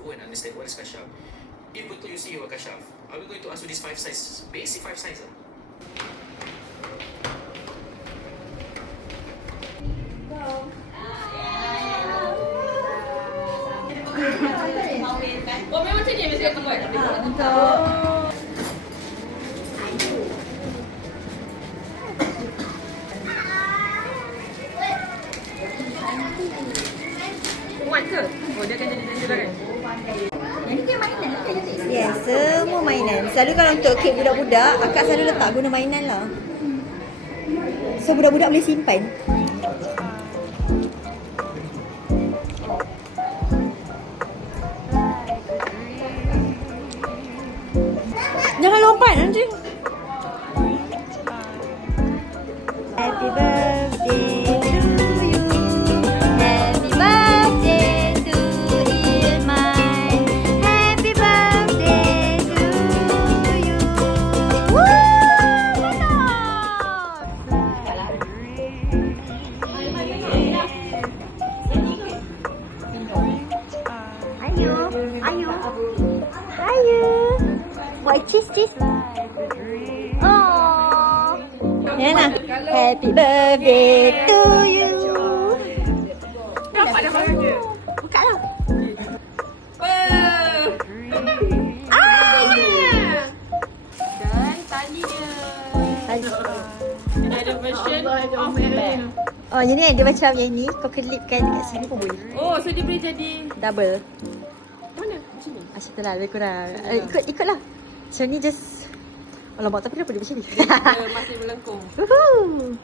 go and understand what is kashaf. If betul you see you are kashaf, are we going to ask you these 5 signs, basic 5 signs? Oh, memang macam ni yang mesti aku buat. Kuat ke? Oh, dia akan jadi barang. Ya, semua mainan. Selalu kalau untuk kek budak-budak, akak selalu letak guna mainan lah. So budak-budak boleh simpan. Jangan lompat nanti. Happy birthday to you. Happy birthday to Ilmai. Happy birthday to you. Woo! Ayo, ayo, ayo. Buat cheese. Oh. Ya nak. Happy birthday to you. Dapat dah barang dia. Buka lah. Dan tali dia. Dia ada version of bag. Oh, jadi dia macam yang ni. Kau kelipkan dekat sini pun boleh. Oh, so dia boleh jadi Double. mana? Macam ni. Macam tu lah, lebih kurang. Ikutlah. Macam ni just... Alamak, tapi kenapa dia macam ni? Dia masih melengkung. Woohoo!